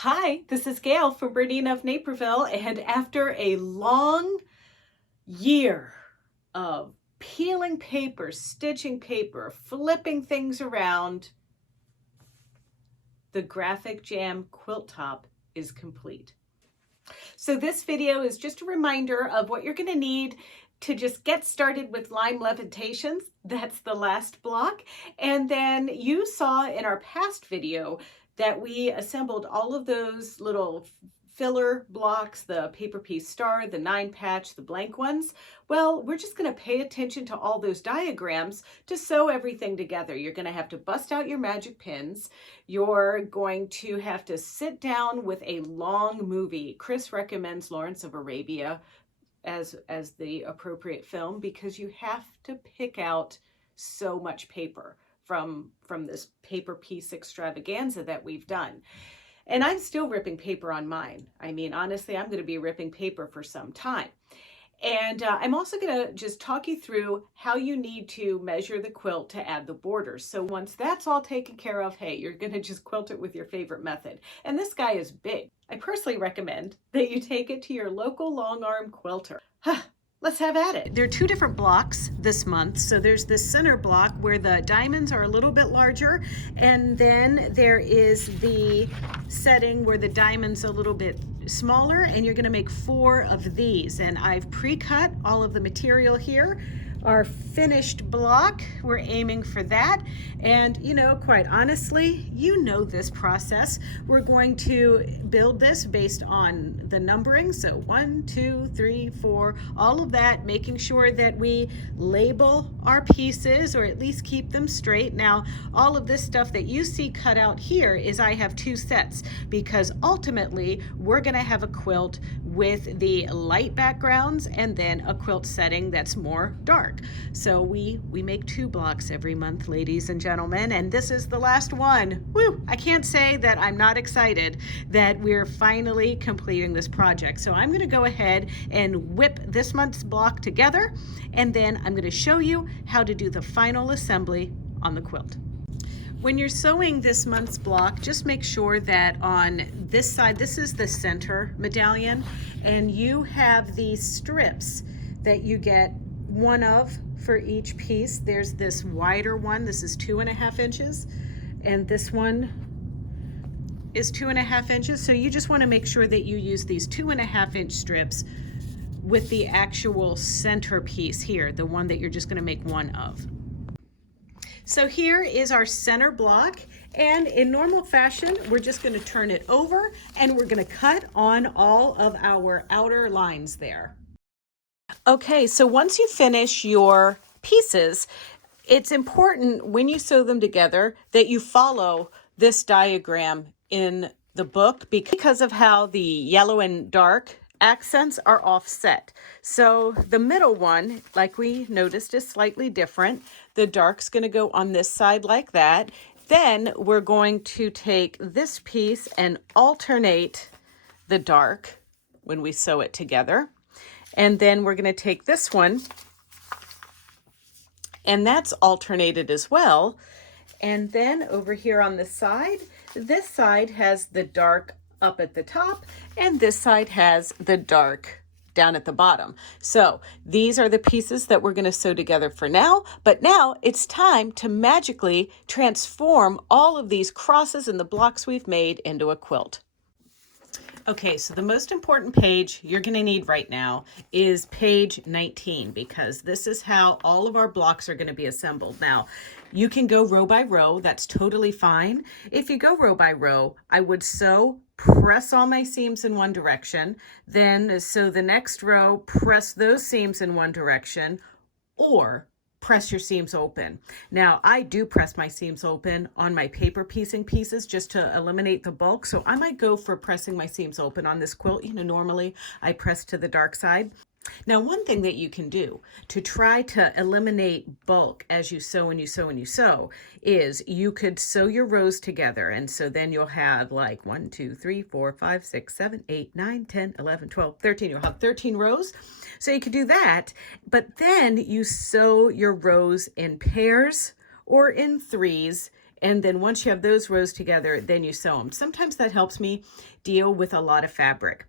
Hi, this is Gayle from BERNINA of Naperville, and after a long year of peeling paper, stitching paper, flipping things around, the Graphic Jam quilt top is complete. So this video is just a reminder of what you're going to need to just get started with Levitations. That's the last block. And then you saw in our past video that we assembled all of those little filler blocks, the paper piece star, the 9 patch, the blank ones. Well, we're just going to pay attention to all those diagrams to sew everything together. You're going to have to bust out your magic pins. You're going to have to sit down with a long movie. Chris recommends Lawrence of Arabia as the appropriate film because you have to pick out so much paper from this paper piece extravaganza that we've done. And I'm still ripping paper on mine. I mean, honestly, I'm going to be ripping paper for some time. And I'm also going to just talk you through how you need to measure the quilt to add the borders. So once that's all taken care of, hey, you're going to just quilt it with your favorite method. And this guy is big. I personally recommend that you take it to your local long arm quilter. Let's have at it. There are 2 different blocks this month. So there's this center block where the diamonds are a little bit larger, and then there is the setting where the diamond's a little bit smaller, and you're gonna make 4 of these. And I've pre-cut all of the material here. Our finished block, we're aiming for that. And you know, quite honestly, you know this process. We're going to build this based on the numbering. So 1, 2, 3, 4, all of that, making sure that we label our pieces or at least keep them straight. Now, all of this stuff that you see cut out here is I have 2 sets because ultimately we're gonna have a quilt with the light backgrounds and then a quilt setting that's more dark. So we make 2 blocks every month, ladies and gentlemen, and this is the last one. Woo! I can't say that I'm not excited that we're finally completing this project. So I'm gonna go ahead and whip this month's block together, and then I'm gonna show you how to do the final assembly on the quilt. When you're sewing this month's block, just make sure that on this side, this is the center medallion, and you have these strips that you get 1 of for each piece. There's this wider one, this is 2.5 inches, and this one is 2.5 inches. So you just want to make sure that you use these 2.5-inch strips with the actual center piece here, the one that you're just going to make 1 of. So here is our center block, and in normal fashion, we're just going to turn it over and we're going to cut on all of our outer lines there. Okay, so once you finish your pieces, it's important when you sew them together that you follow this diagram in the book because of how the yellow and dark accents are offset. So the middle one, like we noticed, is slightly different. The dark's going to go on this side like that. Then we're going to take this piece and alternate the dark when we sew it together. And then we're going to take this one, and that's alternated as well. And then over here on the side, this side has the dark up at the top, and this side has the dark down at the bottom. So these are the pieces that we're going to sew together for now, but now it's time to magically transform all of these crosses and the blocks we've made into a quilt. Okay, so the most important page you're going to need right now is page 19 because this is how all of our blocks are going to be assembled. Now, you can go row by row. That's totally fine. If you go row by row, I would sew, press all my seams in one direction, then sew the next row, press those seams in one direction, or press your seams open. Now, I do press my seams open on my paper piecing pieces just to eliminate the bulk. So I might go for pressing my seams open on this quilt. You know, normally I press to the dark side. Now, one thing that you can do to try to eliminate bulk as you sew and you sew and you sew is you could sew your rows together. And so then you'll have like 1, 2, 3, 4, 5, 6, 7, 8, 9, 10, 11, 12, 13. You'll have 13 rows. So you could do that, but then you sew your rows in pairs or in threes And then once you have those rows together, then you sew them. Sometimes that helps me deal with a lot of fabric.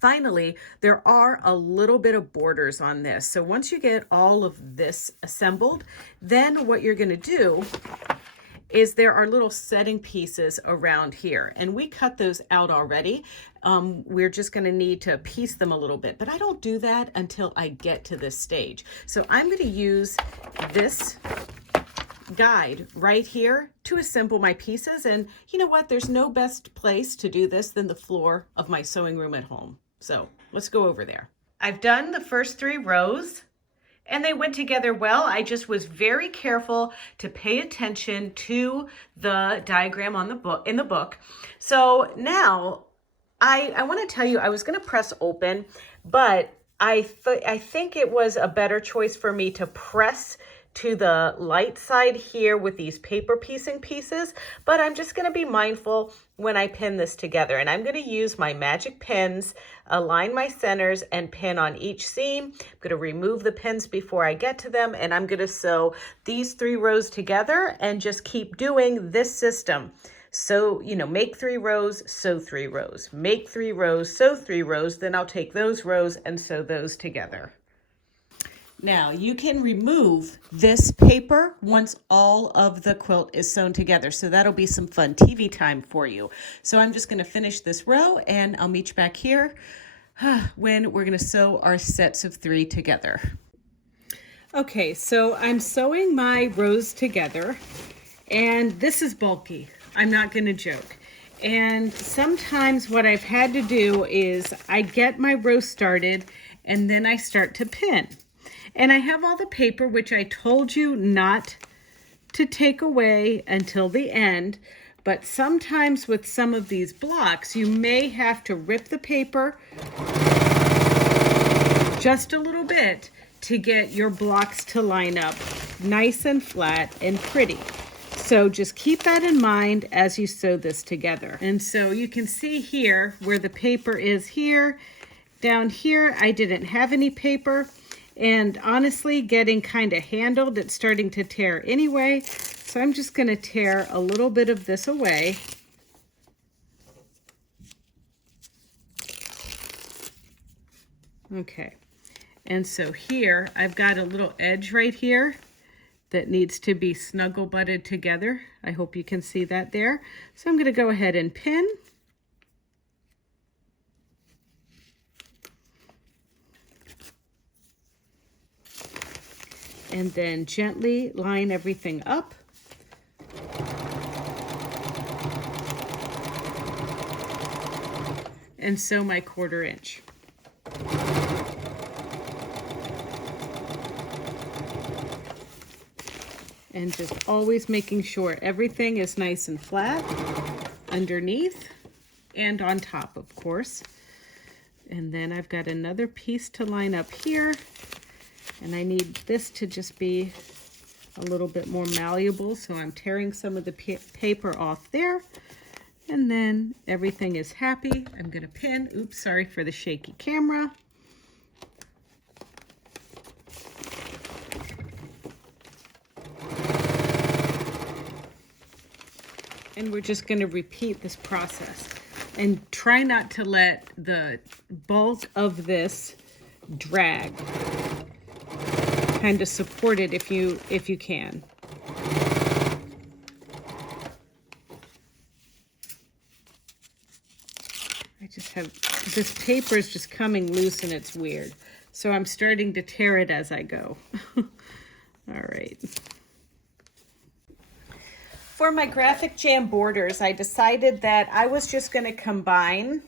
Finally, there are a little bit of borders on this. So once you get all of this assembled, then what you're going to do is there are little setting pieces around here, and we cut those out already. We're just going to need to piece them a little bit, but I don't do that until I get to this stage. So I'm going to use this guide right here to assemble my pieces. And you know what? There's no best place to do this than the floor of my sewing room at home. So let's go over there. I've done the first 3 rows and they went together well. I just was very careful to pay attention to the diagram on the book, in the book. So now I want to tell you, I was going to press open, but I think it was a better choice for me to press to the light side here with these paper piecing pieces, but I'm just going to be mindful when I pin this together, and I'm going to use my magic pins, align my centers, and pin on each seam. I'm going to remove the pins before I get to them, and I'm going to sew these 3 rows together and just keep doing this system. So, you know, make 3 rows, sew 3 rows, make 3 rows, sew 3 rows, then I'll take those rows and sew those together. Now you can remove this paper once all of the quilt is sewn together. So that'll be some fun TV time for you. So I'm just going to finish this row and I'll meet you back here when we're going to sew our sets of 3 together. Okay, so I'm sewing my rows together and this is bulky. I'm not going to joke. And sometimes what I've had to do is I get my row started and then I start to pin. And I have all the paper, which I told you not to take away until the end. But sometimes with some of these blocks, you may have to rip the paper just a little bit to get your blocks to line up nice and flat and pretty. So just keep that in mind as you sew this together. And so you can see here where the paper is here. Down here, I didn't have any paper. And honestly, getting kind of handled, it's starting to tear anyway. So I'm just going to tear a little bit of this away. Okay. And so here, I've got a little edge right here that needs to be snuggle butted together. I hope you can see that there. So I'm going to go ahead and pin. And then gently line everything up. And sew my 1/4 inch. And just always making sure everything is nice and flat underneath and on top, of course. And then I've got another piece to line up here. And I need this to just be a little bit more malleable, so I'm tearing some of the paper off there. And then everything is happy. I'm going to pin. Oops, sorry for the shaky camera. And we're just going to repeat this process. And try not to let the bulk of this drag. Kind of support it if you can. I just have, this paper is just coming loose and it's weird. So I'm starting to tear it as I go. All right. For my graphic jam borders, I decided that I was just going to combine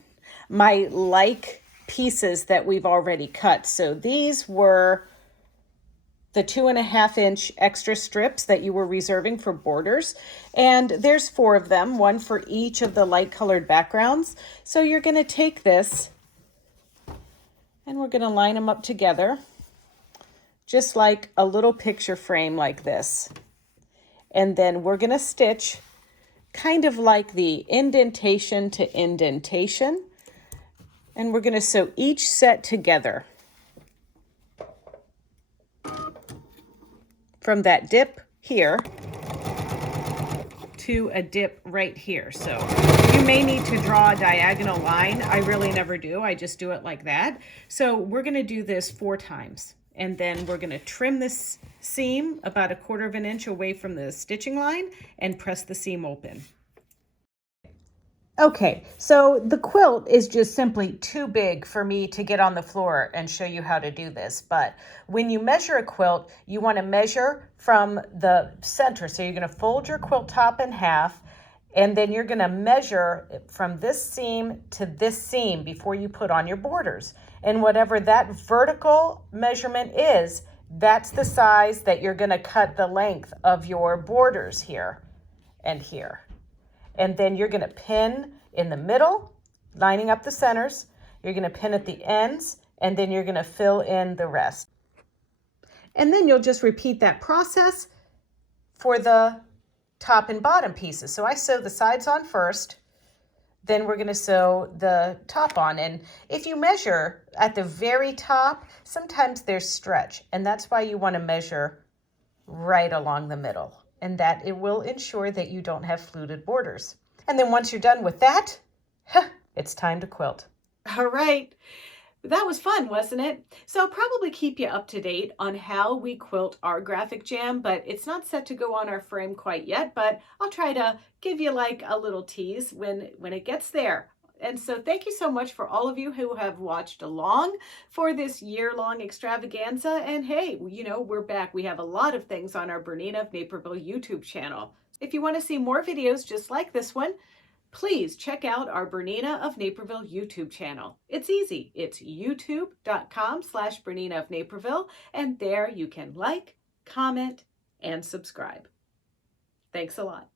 my like pieces that we've already cut. So these were the 2.5 inch extra strips that you were reserving for borders. And there's 4 of them, 1 for each of the light colored backgrounds. So you're going to take this and we're going to line them up together, just like a little picture frame like this. And then we're going to stitch kind of like the indentation to indentation. And we're going to sew each set together. From that dip here to a dip right here. So you may need to draw a diagonal line. I really never do. I just do it like that. So we're going to do this 4 times. And then we're going to trim this seam about 1/4 of an inch away from the stitching line and press the seam open. Okay, so the quilt is just simply too big for me to get on the floor and show you how to do this. But when you measure a quilt, you want to measure from the center. So you're going to fold your quilt top in half, and then you're going to measure from this seam to this seam before you put on your borders. And whatever that vertical measurement is, that's the size that you're going to cut the length of your borders here and here. And then you're going to pin in the middle, lining up the centers. You're going to pin at the ends, and then you're going to fill in the rest. And then you'll just repeat that process for the top and bottom pieces. So I sew the sides on first, then we're going to sew the top on. And if you measure at the very top, sometimes there's stretch, and that's why you want to measure right along the middle. And that it will ensure that you don't have fluted borders. And then once you're done with that, it's time to quilt. All right. That was fun, wasn't it? So I'll probably keep you up to date on how we quilt our graphic jam, but it's not set to go on our frame quite yet, but I'll try to give you like a little tease when it gets there. And so thank you so much for all of you who have watched along for this year-long extravaganza. And hey, you know, we're back. We have a lot of things on our BERNINA of Naperville YouTube channel. If you want to see more videos just like this one, please check out our BERNINA of Naperville YouTube channel. It's easy. It's youtube.com/BERNINA of Naperville. And there you can like, comment, and subscribe. Thanks a lot.